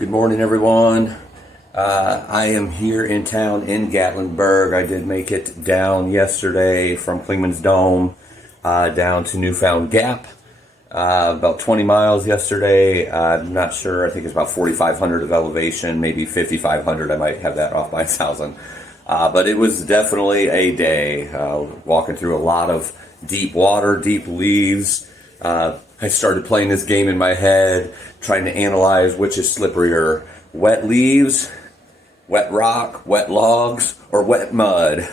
Good morning, everyone. I am here in town in Gatlinburg. I did make it down yesterday from Clingman's Dome down to Newfound Gap. About 20 miles yesterday. I'm not sure. I think it's about 4,500 of elevation, maybe 5,500. I might have that off by 1,000. But it was definitely a day. Walking through a lot of deep water, deep leaves. I started playing this game in my head, trying to analyze which is slipperier, wet leaves, wet rock, wet logs, or wet mud.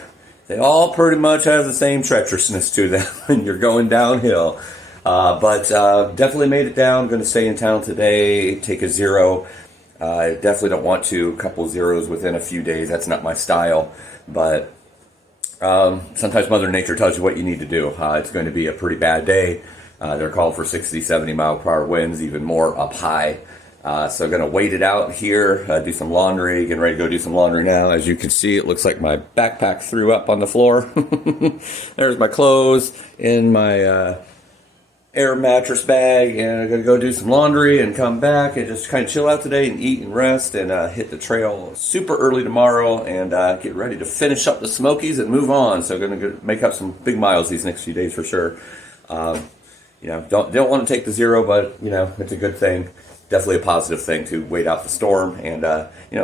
They all pretty much have the same treacherousness to them when you're going downhill. But definitely made it down. Going to stay in town today, take a zero. I definitely don't want to. A couple zeros within a few days. That's not my style. But sometimes Mother Nature tells you what you need to do. It's going to be a pretty bad day. They're calling for 60, 70 mile per hour winds, even more up high. So I'm going to wait it out here, do some laundry, getting ready to go do some laundry now. As you can see, it looks like my backpack threw up on the floor. There's my clothes in my air mattress bag, and I'm going to go do some laundry and come back and just kind of chill out today and eat and rest and hit the trail super early tomorrow and get ready to finish up the Smokies and move on. So I'm going to make up some big miles these next few days for sure. Don't want to take the zero, but it's a good thing. Definitely a positive thing to wait out the storm, and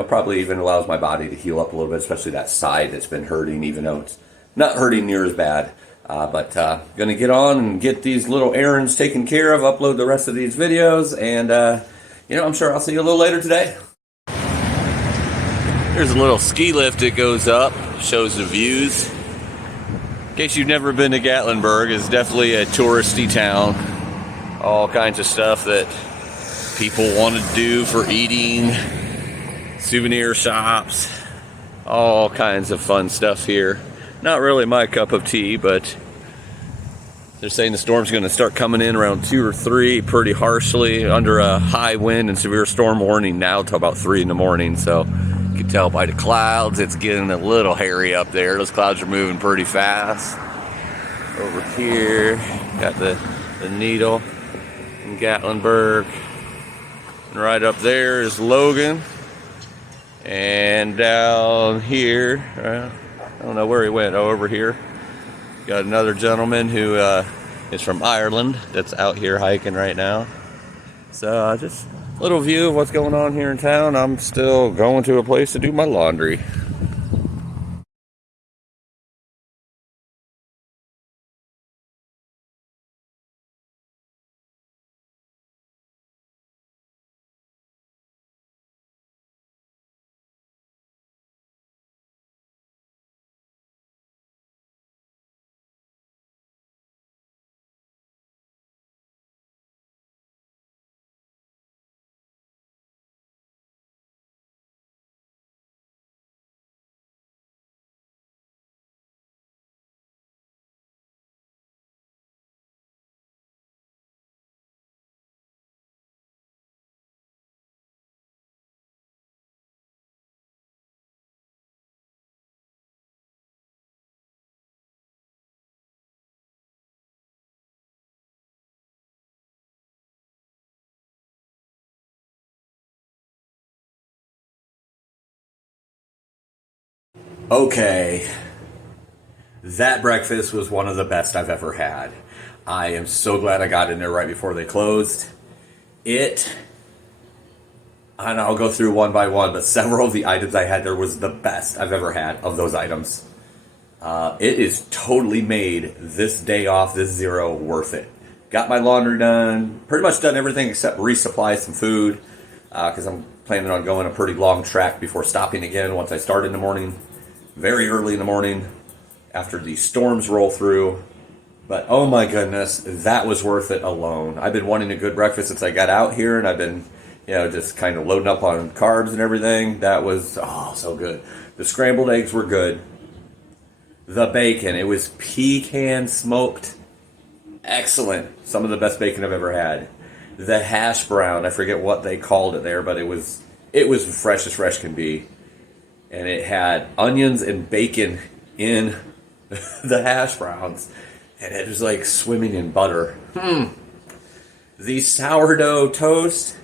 probably even allows my body to heal up a little bit, especially that side that's been hurting, even though it's not hurting near as bad. But gonna get on and get these little errands taken care of, upload the rest of these videos, and I'm sure I'll see you a little later today. There's a little ski lift that goes up, shows the views. In case you've never been to Gatlinburg, it's definitely a touristy town. All kinds of stuff that people want to do for eating, souvenir shops, all kinds of fun stuff here. Not really my cup of tea, but they're saying the storm's going to start coming in around 2 or 3 pretty harshly under a high wind and severe storm warning now till about 3 in the morning. So you can tell by the clouds it's getting a little hairy up there. Those clouds are moving pretty fast. Over here, got the Needle in Gatlinburg. And right up there is Logan. And down here, I don't know where he went. Oh, over here. Got another gentleman who is from Ireland that's out here hiking right now. So just a little view of what's going on here in town. I'm still going to a place to do my laundry. Okay, that breakfast was one of the best I've ever had. I am so glad I got in there right before they closed. And I'll go through one by one, but several of the items I had there was the best I've ever had of those items. It is totally made this day off, this zero, worth it. Got my laundry done, pretty much done everything except resupply some food, because I'm planning on going a pretty long track before stopping again once I start in the morning. Very early in the morning after the storms roll through. But oh my goodness, that was worth it alone. I've been wanting a good breakfast since I got out here, and I've been, just kind of loading up on carbs and everything. That was, so good. The scrambled eggs were good. The bacon, it was pecan smoked. Excellent. Some of the best bacon I've ever had. The hash brown, I forget what they called it there, but it was fresh as fresh can be. And it had onions and bacon in the hash browns. And it was like swimming in butter. The sourdough toast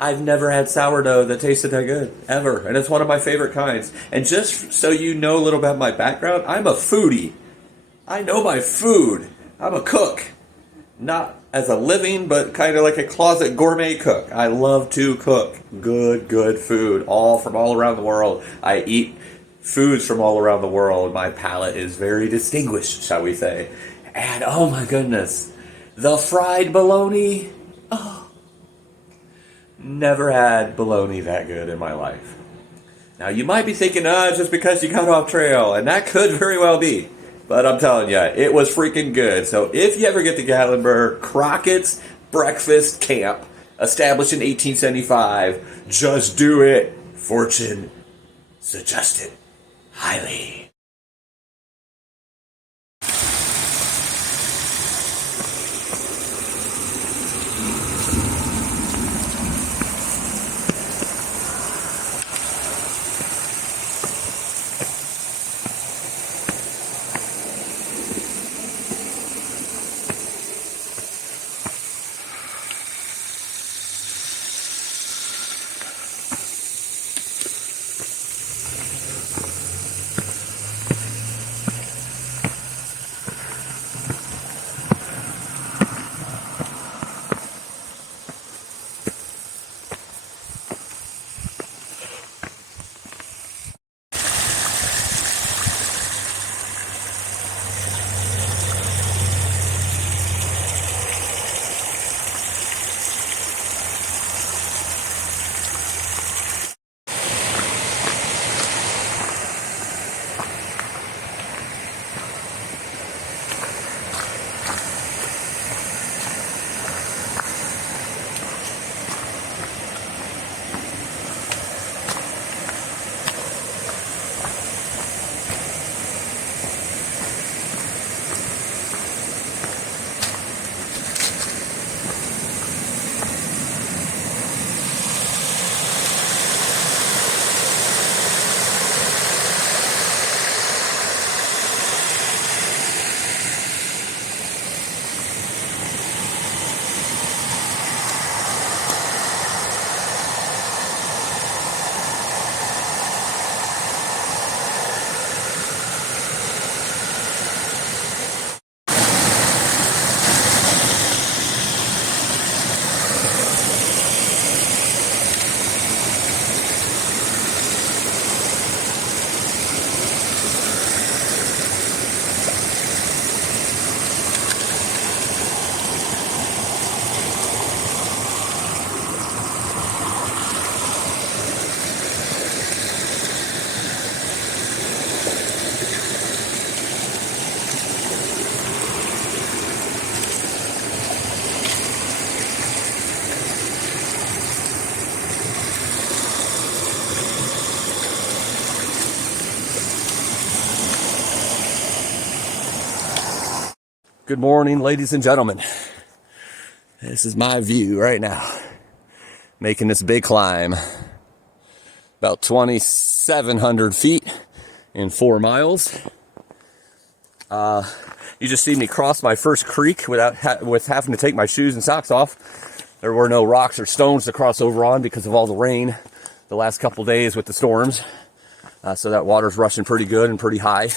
I've never had sourdough that tasted that good, ever. And it's one of my favorite kinds. And just so you know a little about my background, I'm a foodie. I know my food. I'm a cook. Not as a living, but kind of like a closet gourmet cook. I love to cook good food, all from all around the world. I eat foods from all around the world. My palate is very distinguished, shall we say. And oh my goodness, the fried bologna. Oh. Never had bologna that good in my life. Now, you might be thinking, just because you got off trail, and that could very well be. But I'm telling you, it was freaking good. So if you ever get to Gatlinburg, Crockett's Breakfast Camp, established in 1875, just do it. Fortune suggested highly. Good morning, ladies and gentlemen. This is my view right now. Making this big climb. About 2,700 feet in 4 miles. You just see me cross my first creek with having to take my shoes and socks off. There were no rocks or stones to cross over on because of all the rain the last couple days with the storms. So that water's rushing pretty good and pretty high.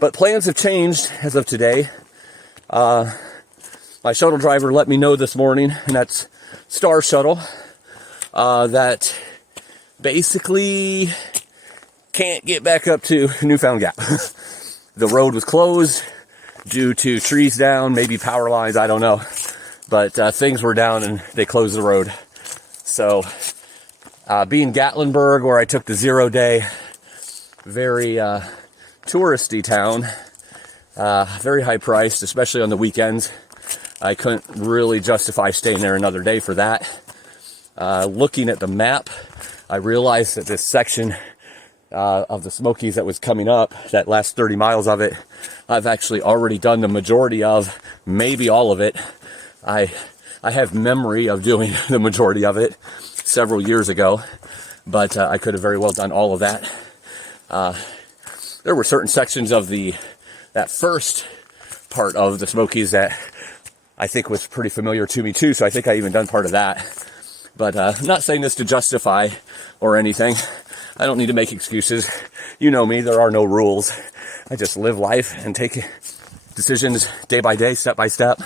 But plans have changed as of today. My shuttle driver let me know this morning, and that's Star Shuttle, that basically can't get back up to Newfound Gap. The road was closed due to trees down, maybe power lines, I don't know. But things were down and they closed the road. So being Gatlinburg, where I took the 0 day, very touristy town, very high priced, especially on the weekends. I couldn't really justify staying there another day for that. Looking at the map, I realized that this section of the Smokies that was coming up, that last 30 miles of it, I've actually already done the majority of, maybe all of it. I have memory of doing the majority of it several years ago, but I could have very well done all of that. There were certain sections of that first part of the Smokies that I think was pretty familiar to me too. So I think I even done part of that. But I'm not saying this to justify or anything. I don't need to make excuses. You know me, there are no rules. I just live life and take decisions day by day, step by step,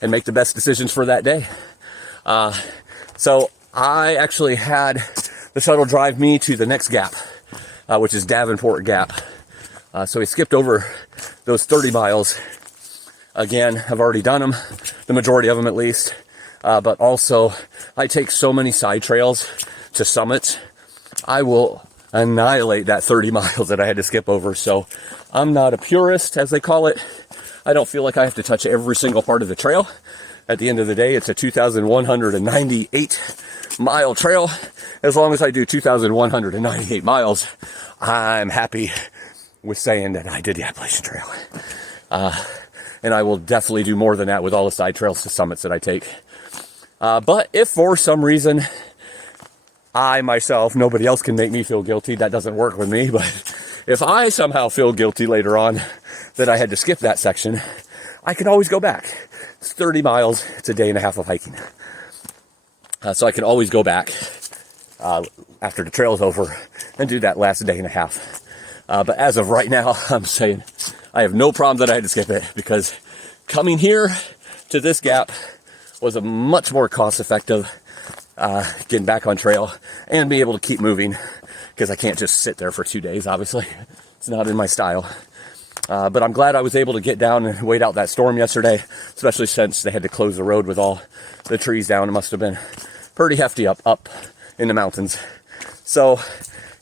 and make the best decisions for that day. So I actually had the shuttle drive me to the next gap, which is Davenport Gap. So we skipped over those 30 miles. Again, I've already done them, the majority of them at least. But also, I take so many side trails to summits. I will annihilate that 30 miles that I had to skip over. So I'm not a purist, as they call it. I don't feel like I have to touch every single part of the trail. At the end of the day, it's a 2,198 mile trail. As long as I do 2,198 miles, I'm happy with saying that I did the Appalachian Trail. And I will definitely do more than that with all the side trails to summits that I take. But if for some reason I myself, nobody else can make me feel guilty, that doesn't work with me, but if I somehow feel guilty later on that I had to skip that section, I can always go back. It's 30 miles, it's a day and a half of hiking. So I can always go back after the trail is over and do that last day and a half. But as of right now, I'm saying I have no problem that I had to skip it, because coming here to this gap was a much more cost-effective getting back on trail and be able to keep moving, because I can't just sit there for 2 days, obviously. It's not in my style. But I'm glad I was able to get down and wait out that storm yesterday, especially since they had to close the road with all the trees down. It must have been pretty hefty up in the mountains. So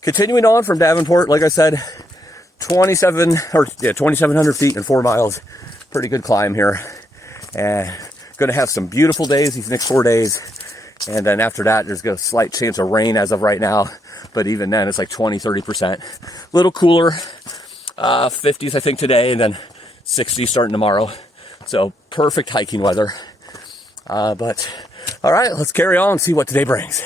continuing on from Davenport, like I said, 2,700 feet and 4 miles. Pretty good climb here. And going to have some beautiful days these next 4 days. And then after that, there's a slight chance of rain as of right now. But even then, it's like 20-30%. A little cooler. 50s, I think, today. And then 60s starting tomorrow. So perfect hiking weather. But all right, let's carry on and see what today brings.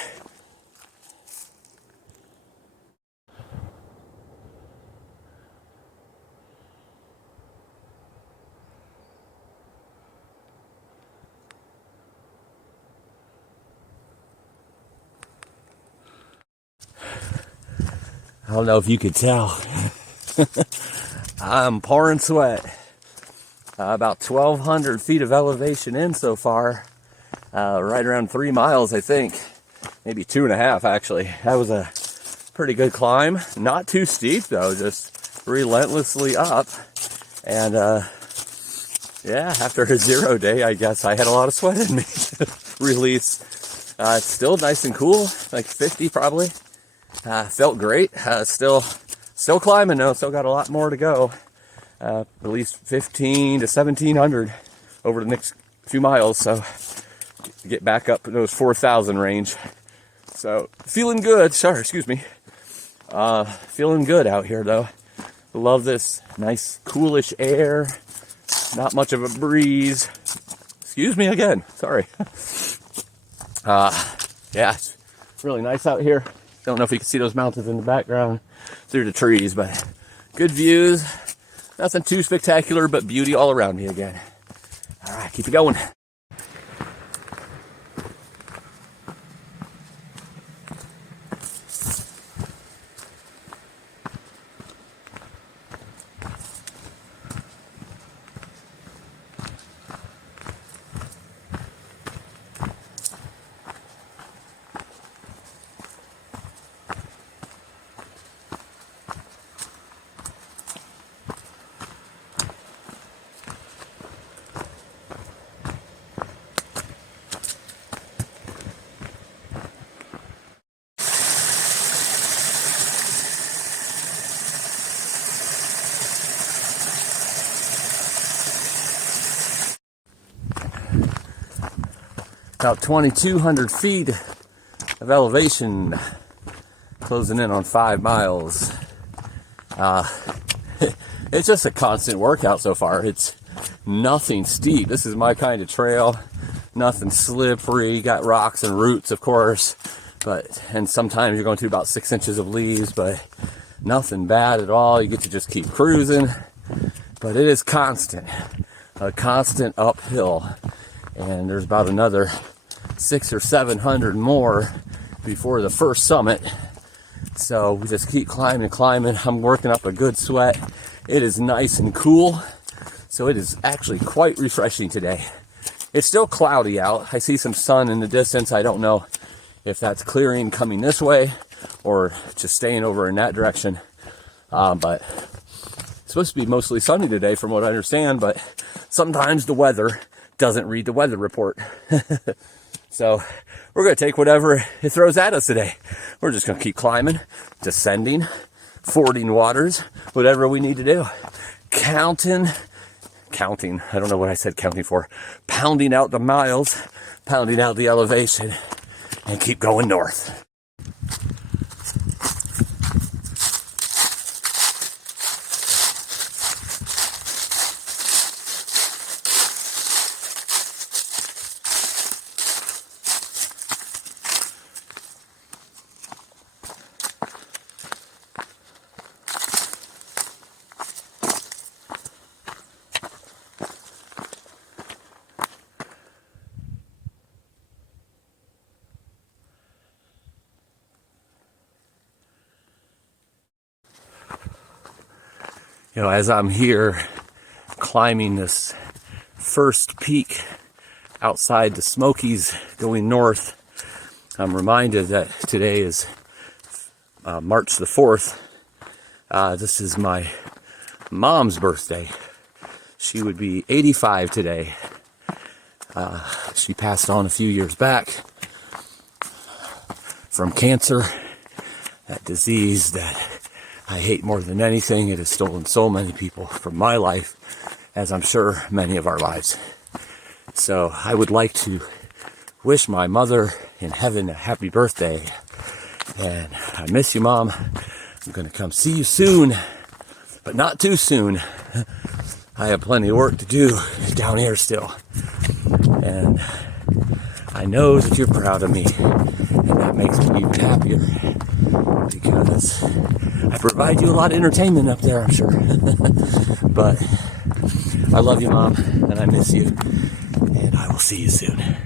I don't know if you could tell. I'm pouring sweat. About 1,200 feet of elevation in so far. Right around 3 miles, I think. Maybe 2.5, actually. That was a pretty good climb. Not too steep, though. Just relentlessly up. And, yeah, after a 0 day, I guess I had a lot of sweat in me. Release. It's still nice and cool. Like 50, probably. Felt great. Still climbing though. Still got a lot more to go. At least 1,500 to 1,700 over the next few miles. So to get back up to those 4,000 range. So feeling good. Sorry, excuse me. Feeling good out here though. Love this nice coolish air. Not much of a breeze. Excuse me again. Sorry. Yeah, it's really nice out here. Don't know if you can see those mountains in the background through the trees, but good views. Nothing too spectacular, but beauty all around me again. All right, keep it going. About 2,200 feet of elevation, closing in on 5 miles. It's just a constant workout so far. It's nothing steep. This is my kind of trail. Nothing slippery. Got rocks and roots, of course, and sometimes you're going through about 6 inches of leaves, but nothing bad at all. You get to just keep cruising, but it is constant, a constant uphill. and there's about another 600 or 700 more before the first summit. So we just keep climbing. I'm working up a good sweat. It is nice and cool, so it is actually quite refreshing today. It's still cloudy out. I see some sun in the distance. I don't know if that's clearing coming this way or just staying over in that direction. But it's supposed to be mostly sunny today from what I understand, but sometimes the weather doesn't read the weather report. So we're going to take whatever it throws at us today. We're just going to keep climbing, descending, fording waters, whatever we need to do. Counting, I don't know what I said counting for. Pounding out the miles, pounding out the elevation, and keep going north. You know, as I'm here climbing this first peak outside the Smokies going north, I'm reminded that today is March the 4th. This is my mom's birthday. She would be 85 today. She passed on a few years back from cancer, that disease that I hate more than anything. It has stolen so many people from my life, as I'm sure many of our lives. So I would like to wish my mother in heaven a happy birthday. And I miss you, Mom. I'm going to come see you soon, but not too soon. I have plenty of work to do down here still. And I know that you're proud of me, and that makes me even happier, because I provide you a lot of entertainment up there, I'm sure. But I love you, Mom, and I miss you, and I will see you soon.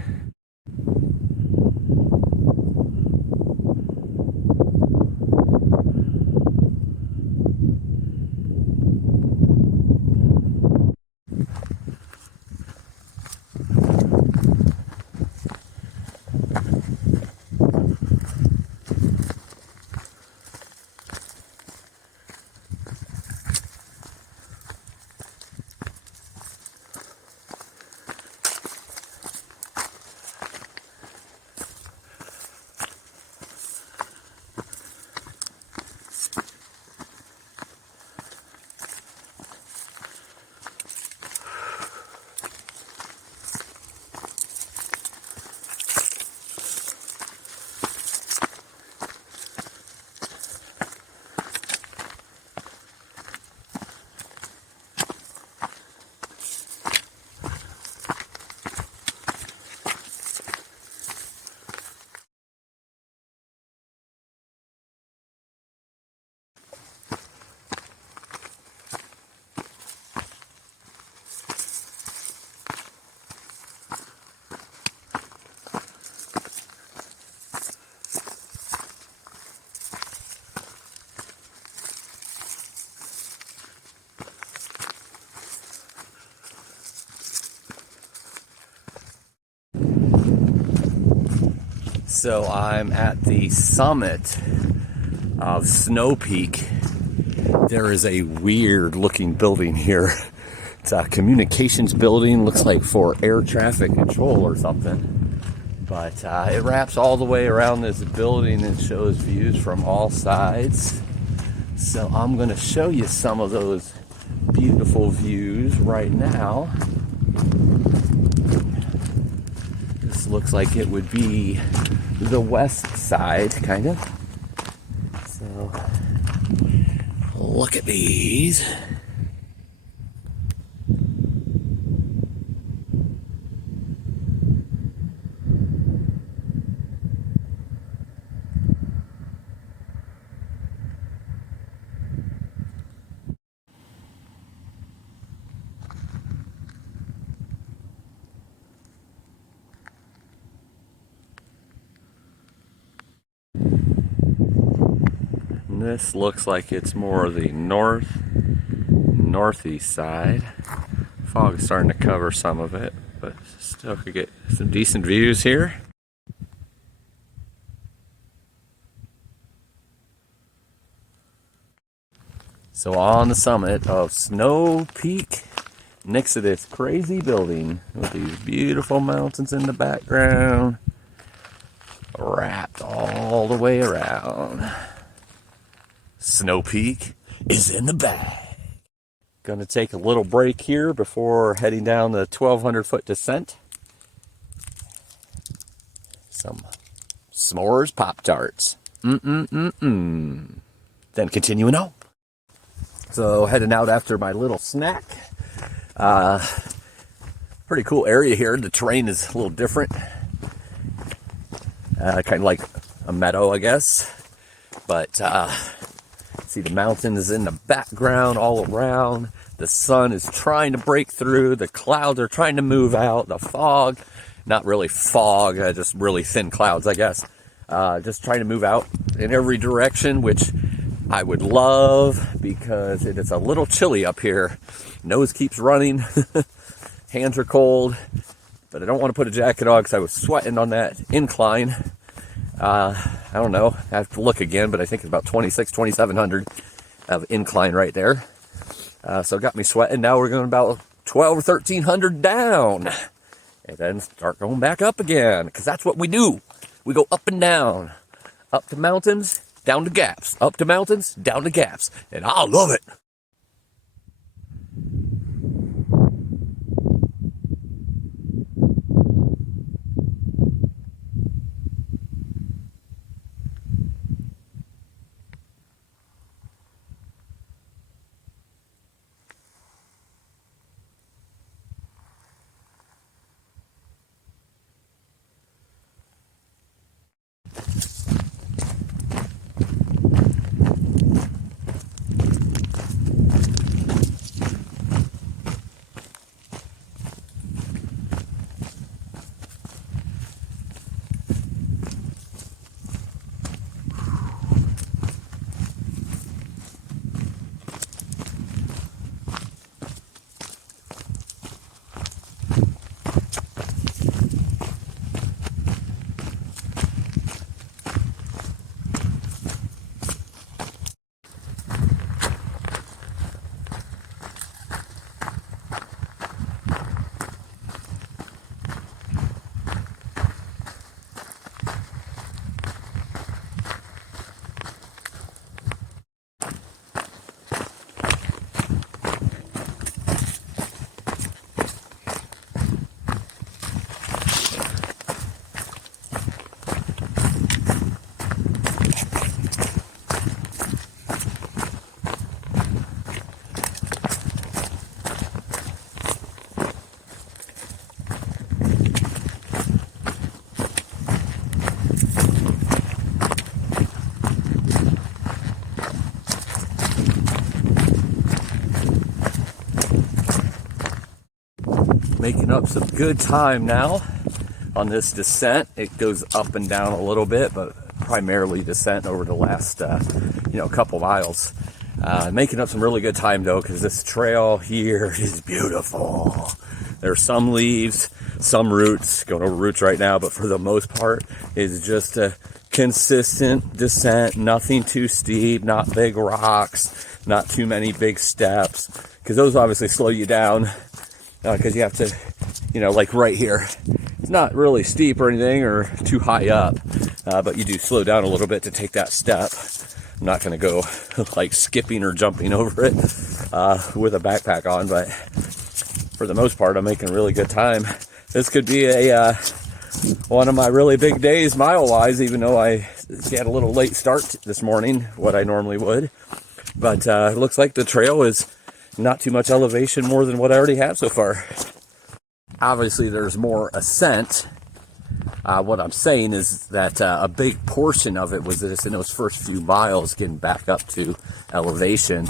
So I'm at the summit of Snow Peak. There is a weird looking building here. It's a communications building, looks like for air traffic control or something. But it wraps all the way around this building and shows views from all sides. So I'm going to show you some of those beautiful views right now. This looks like it would be the west side, kind of. So look at these. And this looks like it's more the northeast side. Fog is starting to cover some of it, but still could get some decent views here. So on the summit of Snow Peak, next to this crazy building with these beautiful mountains in the background, wrapped all the way around. Snow Peak is in the bag. Gonna take a little break here before heading down the 1,200 foot descent. Some s'mores Pop-Tarts. Then continuing on. So heading out after my little snack. Pretty cool area here. The terrain is a little different. Kind of like a meadow, I guess. But see the mountains in the background all around. The sun is trying to break through. The clouds are trying to move out. The fog, not really fog, just really thin clouds, I guess. Just trying to move out in every direction, which I would love because it is a little chilly up here. Nose keeps running. Hands are cold. But I don't want to put a jacket on because I was sweating on that incline. I don't know. I have to look again, but I think it's about 2,700 of incline right there. So it got me sweating. Now we're going about 1,200 or 1,300 down. And then start going back up again. Because that's what we do. We go up and down. Up to mountains, down to gaps. Up to mountains, down to gaps. And I love it. Making up some good time now on this descent. It goes up and down a little bit, but primarily descent over the last couple miles. Making up some really good time though, because this trail here is beautiful. There's some leaves, some roots, going over roots right now, but for the most part it's just a consistent descent. Nothing too steep, not big rocks, not too many big steps, because those obviously slow you down. Because you have to, like right here, it's not really steep or anything or too high up, but you do slow down a little bit to take that step. I'm not going to go like skipping or jumping over it with a backpack on, but for the most part, I'm making really good time. This could be one of my really big days mile-wise, even though I had a little late start this morning, what I normally would. But it looks like the trail is not too much elevation more than what I already have so far. Obviously, there's more ascent. What I'm saying is that a big portion of it was just in those first few miles getting back up to elevation.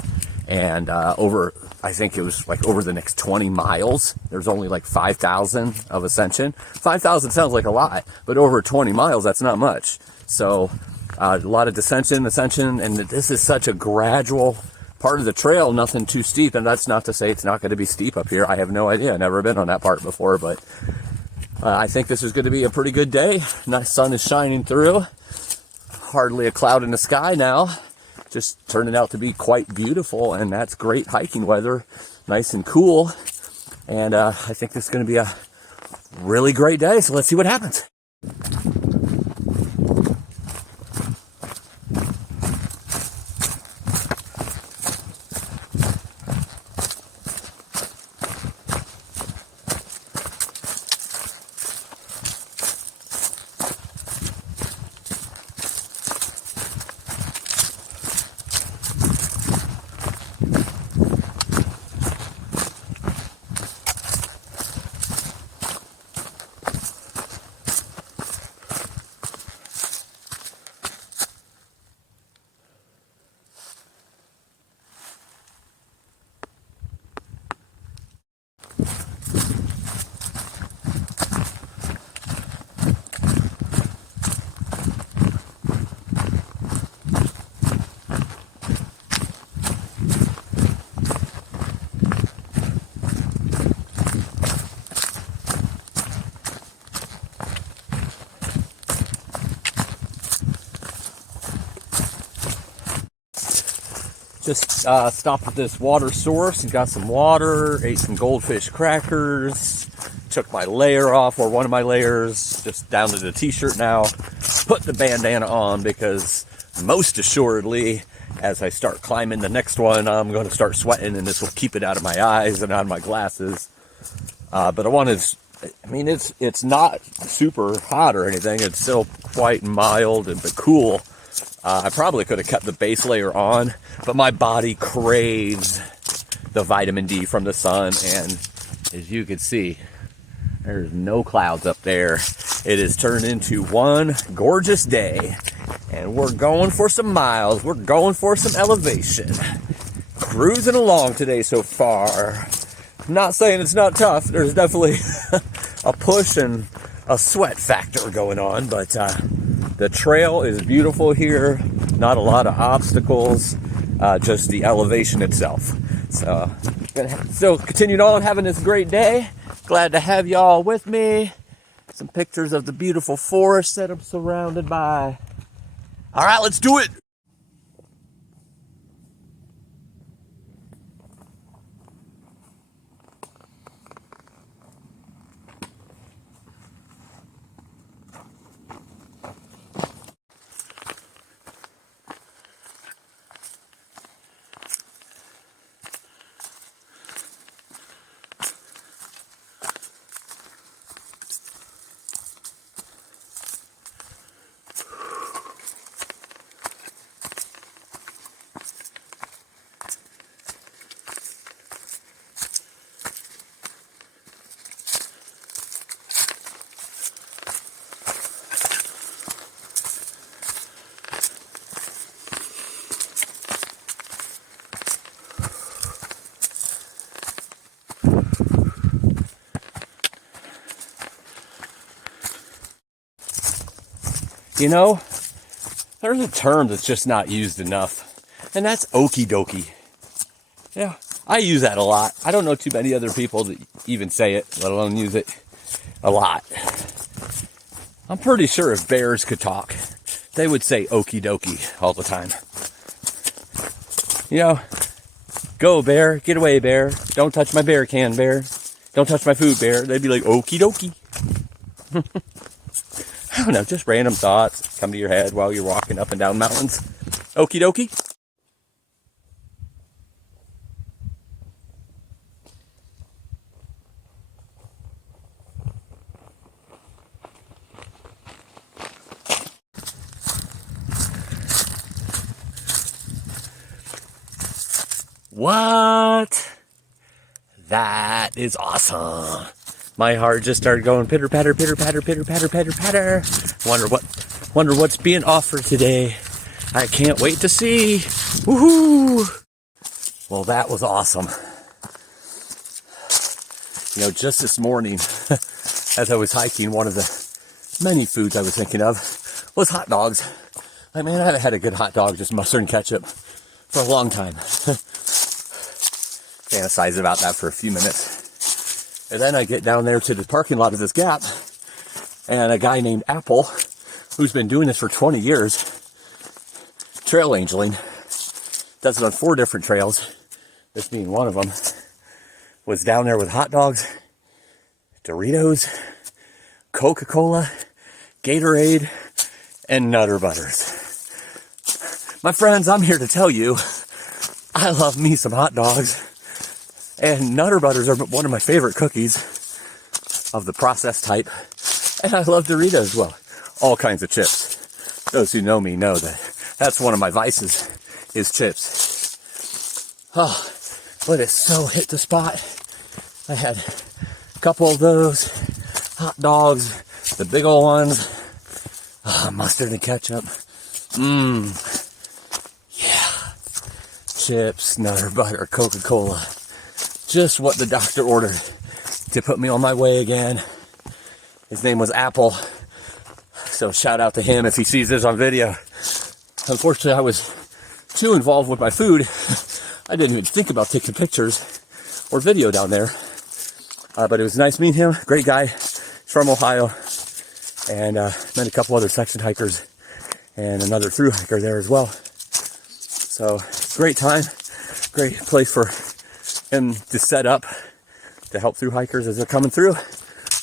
And I think it was like over the next 20 miles, there's only like 5,000 of ascension. 5,000 sounds like a lot, but over 20 miles, that's not much. So A lot of descension, ascension, and this is such a gradual part of the trail, nothing too steep. And that's not to say it's not going to be steep up here. I have no idea. Never been on that part before, but I think this is going to be a pretty good day. Nice sun is shining through. Hardly a cloud in the sky now. Just turning out to be quite beautiful, and that's great hiking weather. Nice and cool. And I think this is going to be a really great day. So let's see what happens. Just stopped at this water source and got some water, ate some goldfish crackers, took my layer off, or one of my layers, just down to the t-shirt now, put the bandana on because most assuredly, as I start climbing the next one, I'm going to start sweating, and this will keep it out of my eyes and out of my glasses. But I wanted, I mean, it's not super hot or anything. It's still quite mild but cool. I probably could have kept the base layer on, but my body craves the vitamin D from the sun, and as you can see, there's no clouds up there. It has turned into one gorgeous day, and we're going for some miles. We're going for some elevation. Cruising along today so far. I'm not saying it's not tough. There's definitely a push and a sweat factor going on, but the trail is beautiful here. Not a lot of obstacles, just the elevation itself. So, still continuing on having this great day. Glad to have y'all with me. Some pictures of the beautiful forest that I'm surrounded by. All right, let's do it. You know, there's a term that's just not used enough, and that's okie dokie. Yeah, I use that a lot. I don't know too many other people that even say it, let alone use it a lot. I'm pretty sure if bears could talk, they would say okie dokie all the time. You know, go bear, get away bear, don't touch my bear can bear, don't touch my food bear. They'd be like okie dokie. I don't know, just random thoughts come to your head while you're walking up and down mountains. Okie dokie. What? That is awesome. My heart just started going pitter patter, pitter patter, pitter patter, pitter patter. Wonder what's being offered today. I can't wait to see. Woohoo! Well, that was awesome. You know, just this morning, as I was hiking, one of the many foods I was thinking of was hot dogs. I mean, I haven't had a good hot dog, just mustard and ketchup, for a long time. Fantasize about that for a few minutes. And then I get down there to the parking lot of this Gap, and a guy named Apple, who's been doing this for 20 years, trail angeling, does it on 4 different trails, this being one of them, was down there with hot dogs, Doritos, Coca-Cola, Gatorade, and Nutter Butters. My friends, I'm here to tell you, I love me some hot dogs, and Nutter Butters are one of my favorite cookies of the processed type, and I love Doritos as well. All kinds of chips. Those who know me know that that's one of my vices, is chips. Oh, but it so hit the spot. I had a couple of those, hot dogs, the big old ones, mustard and ketchup. Yeah. Chips, Nutter Butter, Coca-Cola. Just what the doctor ordered to put me on my way again. His name was Apple. So shout out to him if he sees this on video. Unfortunately, I was too involved with my food. I didn't even think about taking pictures or video down there. But it was nice meeting him. Great guy. He's from Ohio. And met a couple other section hikers and another through hiker there as well. So great time. Great place for him to set up to help through hikers as they're coming through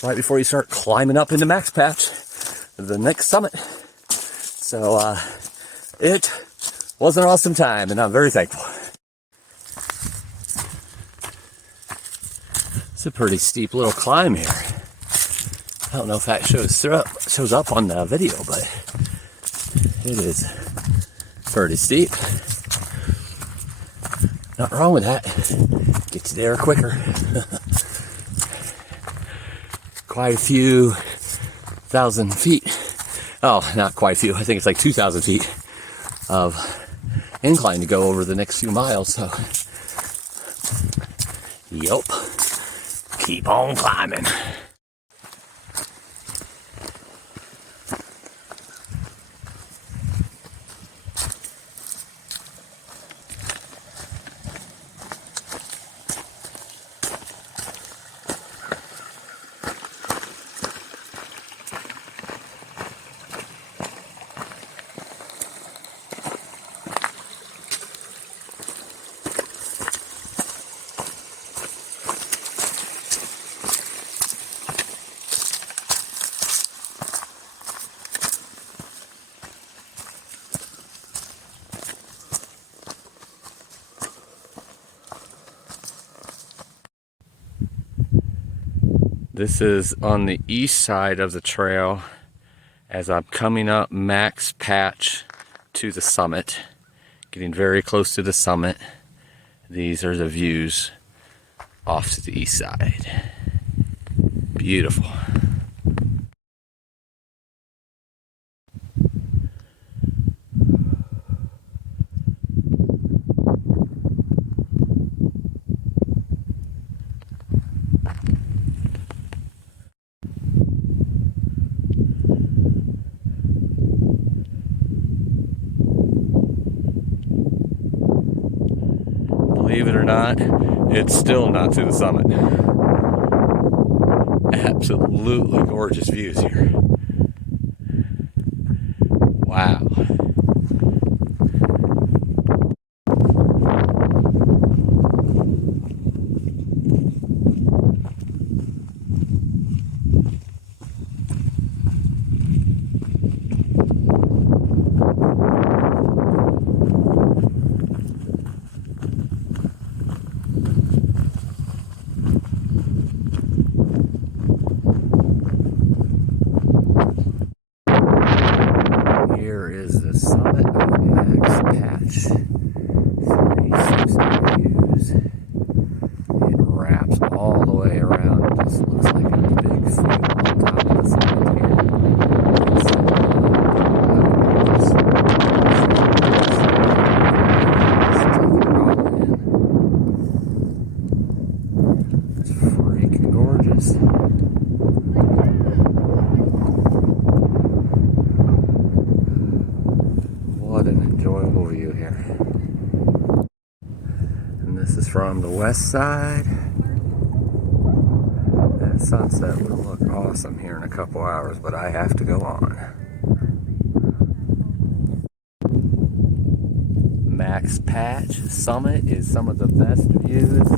right before you start climbing up into Max Patch, the next summit. So it was an awesome time, and I'm very thankful. It's a pretty steep little climb here. I don't know if that shows up on the video, but it is pretty steep. Nothing wrong with that. Gets you there quicker. Quite a few thousand feet. Oh, not quite a few. I think it's like 2,000 feet of incline to go over the next few miles. So, yup. Keep on climbing. This is on the east side of the trail as I'm coming up Max Patch to the summit, getting very close to the summit. These are the views off to the east side. Beautiful. Believe it or not, it's still not to the summit. Absolutely gorgeous views here. Wow. Here is the summit of Max Patch. 360 views. It wraps all the way around. It just looks like a big field on top of the summit here. It's freaking gorgeous. enjoyable view here. And this is from the west side. That sunset will look awesome here in a couple hours, but I have to go on. Max Patch Summit is some of the best views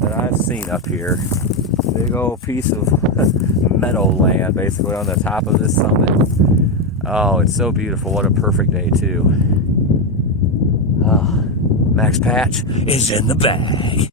that I've seen up here. Big old piece of meadowland basically on the top of this summit. Oh, it's so beautiful. What a perfect day too. Oh, Max Patch is in the bag.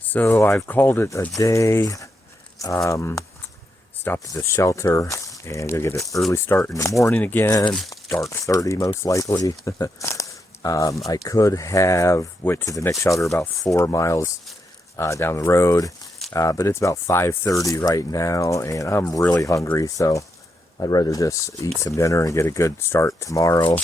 So I've called it a day. Stopped at the shelter and gonna get an early start in the morning again. Dark 30 most likely. I could have went to the next shelter about 4 miles down the road, but it's about 5:30 right now, and I'm really hungry, so I'd rather just eat some dinner and get a good start tomorrow.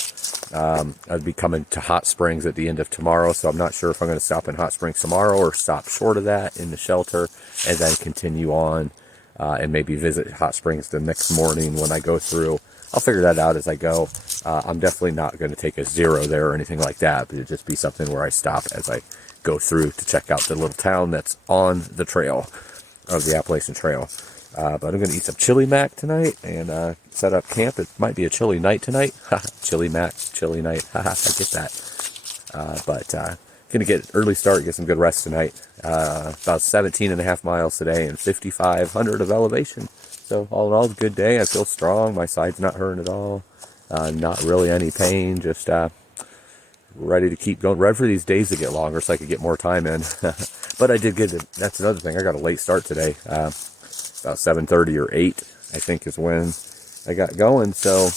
I'd be coming to Hot Springs at the end of tomorrow, so I'm not sure if I'm going to stop in Hot Springs tomorrow or stop short of that in the shelter and then continue on and maybe visit Hot Springs the next morning when I go through. I'll figure that out as I go. I'm definitely not going to take a zero there or anything like that, but it'd just be something where I stop as I go through to check out the little town that's on the trail of the Appalachian Trail. But I'm going to eat some chili mac tonight and set up camp. It might be a chilly night tonight. Chili mac, chilly night. I get that. But going to get an early start, get some good rest tonight. About 17 and a half miles today and 5,500 of elevation. So all in all, good day. I feel strong. My side's not hurting at all. Not really any pain. Just ready to keep going. Ready for these days to get longer so I could get more time in. But I did get it. That's another thing. I got a late start today. About 7:30 or 8, I think is when I got going. So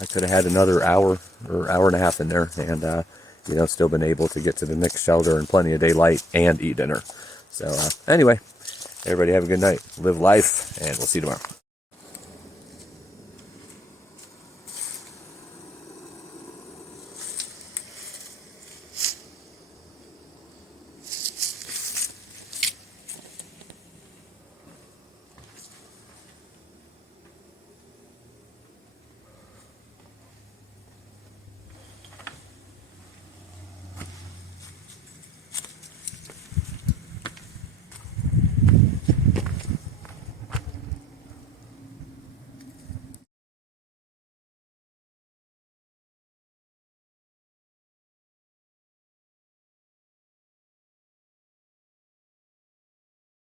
I could have had another hour or hour and a half in there and, still been able to get to the next shelter in plenty of daylight and eat dinner. So anyway, everybody have a good night. Live life, and we'll see you tomorrow.